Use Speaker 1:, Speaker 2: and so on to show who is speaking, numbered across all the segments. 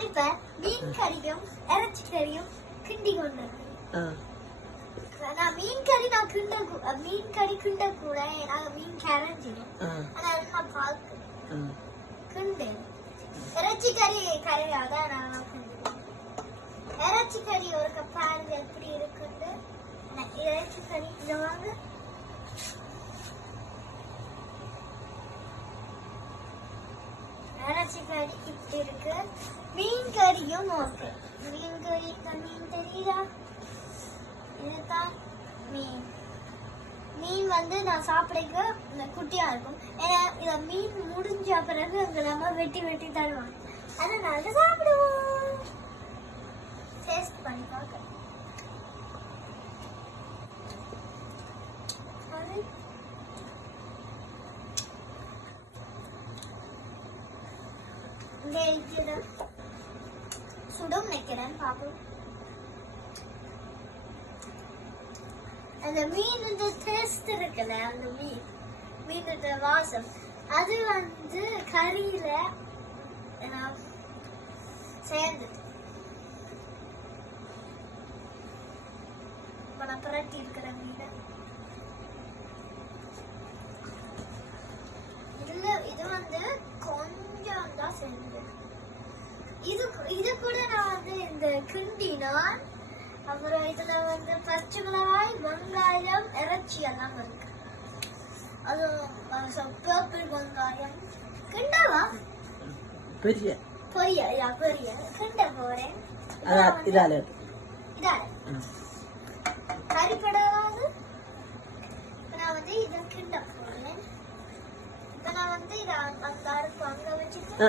Speaker 1: இப்ப மீன் கறியும் இறைச்சி கறியும் கிண்டி கொண்டு இருக்கேன்.
Speaker 2: ஆ
Speaker 1: நான் மீன் கறி நான் கிண்ட மீன் கறி கிண்ட கூட நாங்க மீன் கரைஞ்சிடும் ஆனா அது நான் பார்க்க கிண்டு இறைச்சி கறி கரையாத நான் கிண்டுவேன் இறைச்சி கறி ஒரு பாருங்க எப்படி இருக்குன்னு. இறைச்சி கறி இதை வாங்க. இறைச்சி கறி மீன் கறியும் ஓகே மீன் கறி இந்த மீன் தெரியுதா இதுதான் மீன் மீன் வந்து நான் சாப்பிடுங்க இந்த குட்டியா இருக்கும் ஏன்னா இத மீன் முடிஞ்ச பிறகு அங்க நம்ம வெட்டி வெட்டி தருவாங்க அதை அதனால சாப்பிடுவோம் டேஸ்ட் பண்ணி பார்க்க அது இங்க சுடும் நினைக்கிறேன் பாப்போம் அந்த மீன் டேஸ்ட் இருக்குல்ல அந்த மீன் மீனோட வாசம். அது வந்து கறியில சேர்ந்து சேர்ந்தது புரட்டி இருக்கிற மீனை இதுல இது வந்து கொஞ்சம் தான் சேர்ந்தது இது இது கூட நான் வந்து இந்த கிண்டினான் அப்புறம் இதுல வந்து பச்சை மிளகாய் வெங்காயம் இறைச்சி எல்லாம் இருக்கு. அது பர்பிள் வெங்காயம். கிண்டவா?
Speaker 2: பெரிய.
Speaker 1: பொரிய யா பொரிய. கிண்ட போறேன்.
Speaker 2: இதால
Speaker 1: இதால. கறிப்படாது நான் வந்து இதை கிண்ட போறேன். இப்ப நான் வந்து இதை அந்த அடுப்பு அங்க வச்சுட்டு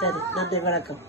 Speaker 2: சரி நன்றி வணக்கம்